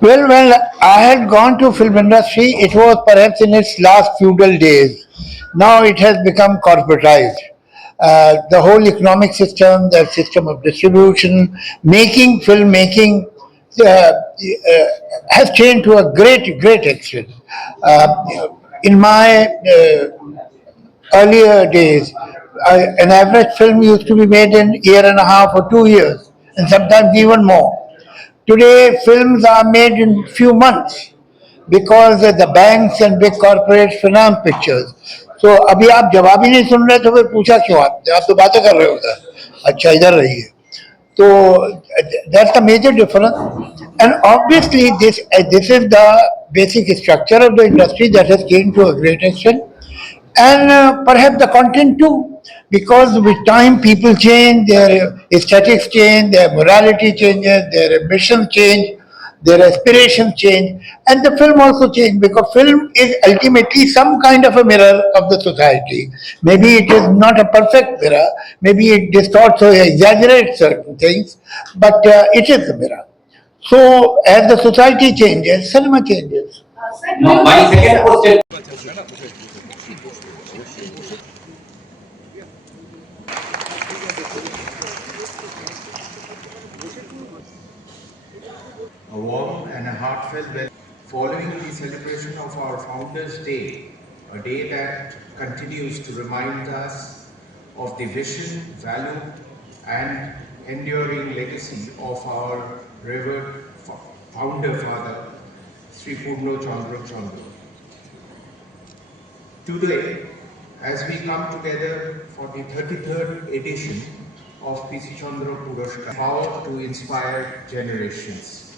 Well, when I had gone to film industry, it was perhaps in its last feudal days. Now it has become corporatized. The whole economic system, the system of distribution, making filmmaking has changed to a great extent. In my earlier days, an average film used to be made in a year and a half or 2 years, and sometimes even more. Today, films are made in few months because the banks and big corporates finance pictures. So अभी आप जवाब ही नहीं सुन रहे तो फिर पूछा क्यों आपने? आप तो बातें कर रहे हो उधर. अच्छा इधर रहिए. So that's the major difference, and obviously this is the basic structure of the industry that has changed to a great extent, and perhaps the content too, because with time people change, their aesthetics change, their morality changes, their ambitions change, their aspirations change, and the film also change because film is ultimately some kind of a mirror of the society. Maybe it is not a perfect mirror, maybe it distorts or exaggerates certain things, but it is a mirror. So as the society changes, cinema changes. My second question. A warm and a heartfelt welcome following the celebration of our Founders' Day, a day that continues to remind us of the vision, value, and enduring legacy of our revered founder father, Sri Purno Chandra Chandra. Today, as we come together for the 33rd edition of PC Chandra Puraskar, Power to Inspire Generations,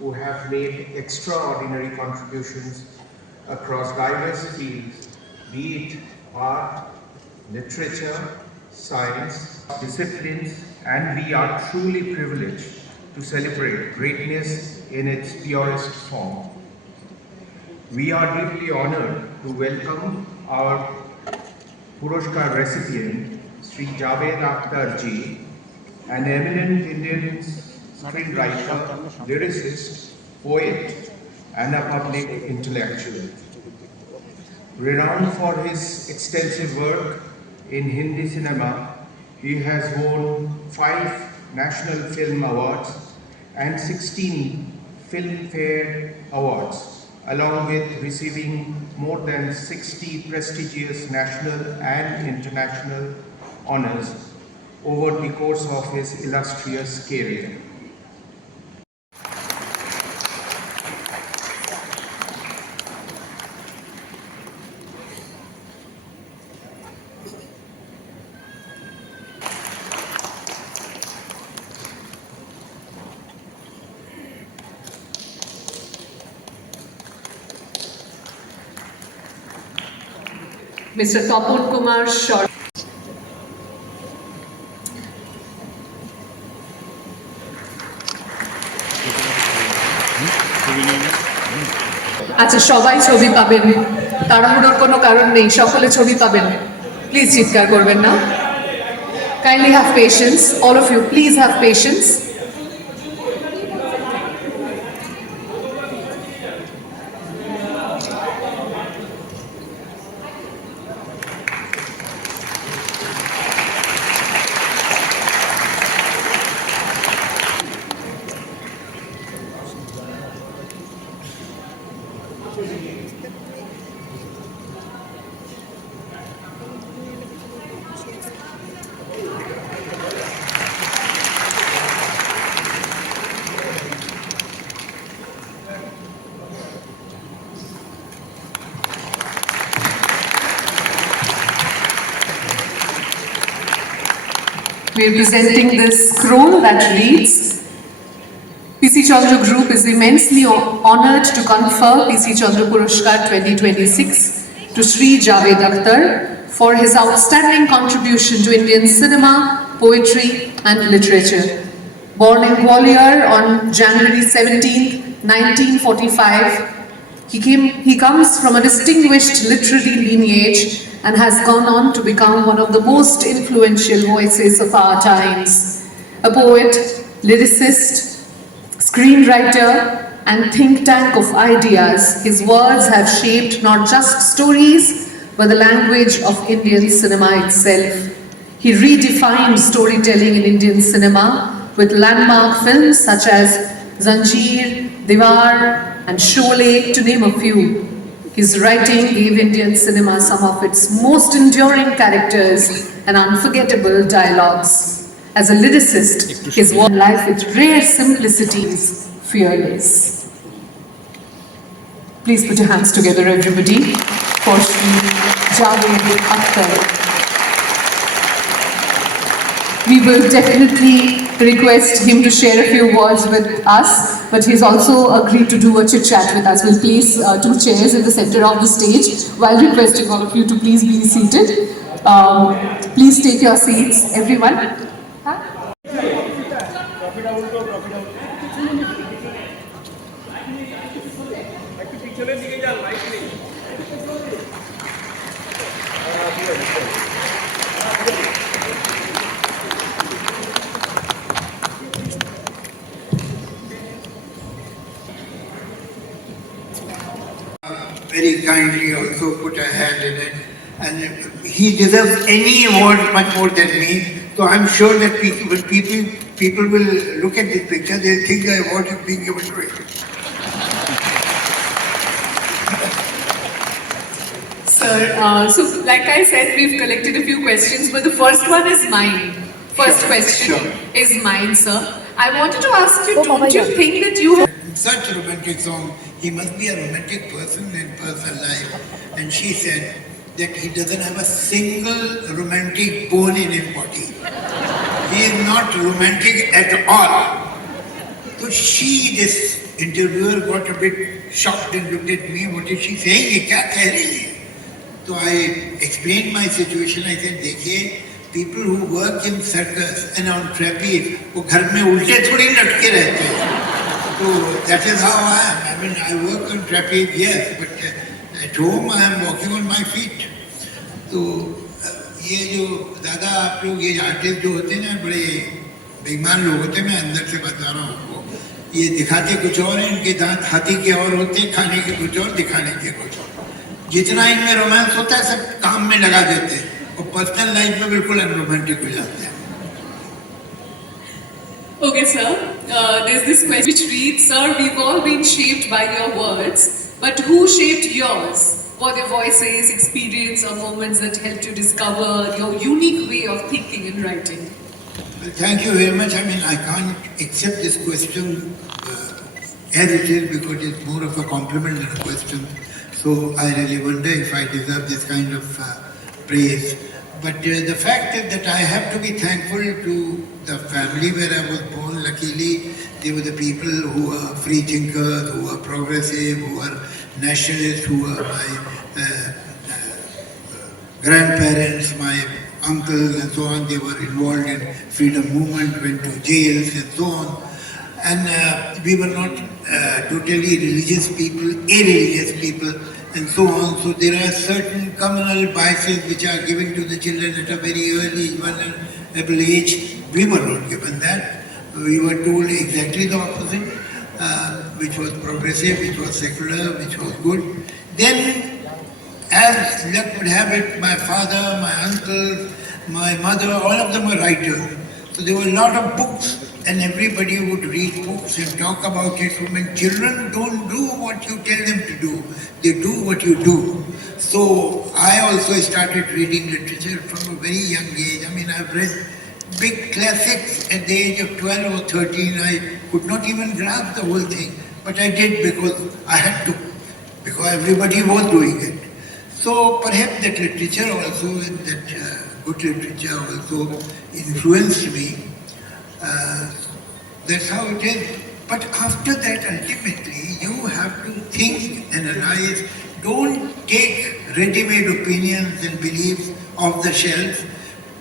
who have made extraordinary contributions across diverse fields, be it art, literature, science, disciplines, and we are truly privileged to celebrate greatness in its purest form. We are deeply honored to welcome our Puraskar recipient, Sri Javed Akhtar ji, an eminent Indian screenwriter, lyricist, poet, and a public intellectual. Renowned for his extensive work in Hindi cinema, he has won 5 National Film Awards and 16 Filmfare Awards, along with receiving more than 60 prestigious national and international honors over the course of his illustrious career. Mr. Topon Kumar Short. আচ্ছা সবাই ছবি পাবেন, তাড়াহুড়োর কোনো কারণ নেই, সকলে ছবি পাবেন, প্লিজ চিৎকার করবেন না। Kindly have patience, all of you please have patience. We are presenting this scroll that reads, PC Chandra Group is immensely honored to confer PC Chandra Puraskar 2026 to Sri Javed Akhtar for his outstanding contribution to Indian cinema, poetry and literature. Born in Gwalior on January 17, 1945, he comes from a distinguished literary lineage and has gone on to become one of the most influential voices of our times. A poet, lyricist, Screenwriter and think tank of ideas, his words have shaped not just stories but the language of Indian cinema itself. He redefined storytelling in Indian cinema with landmark films such as Zanjeer, Diwar, and Sholay, to name a few. His writing gave Indian cinema some of its most enduring characters and unforgettable dialogues. As a lyricist, his work life with rare simplicity is fearless. Please put your hands together, everybody, for Shri Javed Akhtar. We will definitely request him to share a few words with us, but he's also agreed to do a chit chat with us. We'll place 2 chairs in the center of the stage while requesting all of you to please be seated. Please take your seats, everyone. Very kindly also put a hand in it, and he deserves any award much more than me. So I'm sure that people will look at this picture, they'll think the award is being given to him. Sir, so like I said, we've collected a few questions, but the first one is mine. First question is mine, sir. I wanted to ask you, don't you think that you have... Such a romantic song, he must be a romantic person in personal life. And she said that he doesn't have a single romantic bone in his body. He is not romantic at all. So this interviewer got a bit shocked and looked at me. What is she saying? Ye kya keh rahi hai? So I explained my situation. I said, देखिए, people who work in circus and on trapeze, वो घर में उल्टे थोड़ी लटके रहते हैं. So that is how I am. I mean, I work on trapeze, yes, but at home I am walking on my feet. तो ये जो दादा आप लोग ये आर्टिस्ट जो होते हैं ना, बड़े बेईमान लोग होते हैं, मैं अंदर से बता रहा हूँ आपको. ये दिखाते कुछ और हैं, इनके दांत हाथी के और होते हैं, खाने के कुछ और, दिखाने के कुछ और. जितना इनमें रोमांस होता है सब काम में लगा देते हैं और पर्सनल लाइफ में बिल्कुल अनरोमांटिक हो जाते हैं. Okay, sir. There's this question which reads, sir, we've all been shaped by your words, but who shaped yours? Were there voices, experience, or moments that helped you discover your unique way of thinking and writing? Well, thank you very much. I mean, I can't accept this question as it is because it's more of a compliment than a question. So I really wonder if I deserve this kind of praise. But the fact is that I have to be thankful to the family where I was born. Luckily, they were the people who were free thinkers, who were progressive, who were nationalists, who were my grandparents, my uncles and so on. They were involved in freedom movement, went to jails and so on. And we were not totally religious people, irreligious people, and so on. So there are certain communal biases which are given to the children at a very early, vulnerable age. We were not given that. We were told exactly the opposite, which was progressive, which was secular, which was good. Then, as luck would have it, my father, my uncle, my mother, all of them were writers. So there were a lot of books, and everybody would read books and talk about it. So when children don't do what you tell them to do, they do what you do. So I also started reading literature from a very young age. I mean, I've read big classics at the age of 12 or 13. I could not even grasp the whole thing, but I did because I had to, because everybody was doing it. So perhaps that literature also, that good literature also influenced me. That's how it is. But after that, ultimately, you have to think, analyze. Don't take ready-made opinions and beliefs off the shelf.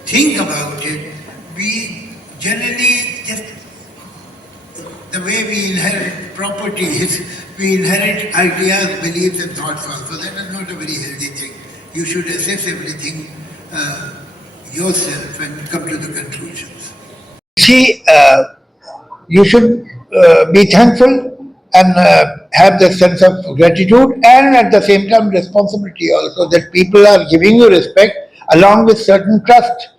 Think about it. We generally just, the way we inherit properties, we inherit ideas, beliefs and thoughts also. That is not a very healthy thing. You should assess everything yourself and come to the conclusions. See, you should be thankful and have the sense of gratitude and at the same time responsibility also that people are giving you respect along with certain trust.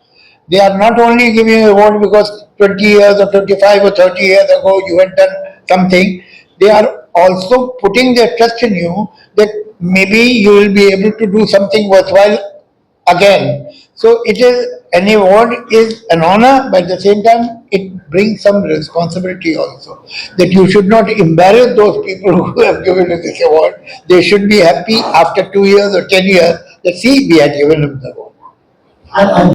They are not only giving you award because 20 years or 25 or 30 years ago you had done something. They are also putting their trust in you that maybe you will be able to do something worthwhile again. So it is an award is an honor, but at the same time it brings some responsibility also. That you should not embarrass those people who have given you this award. They should be happy after 2 years or 10 years that see we had given them the award.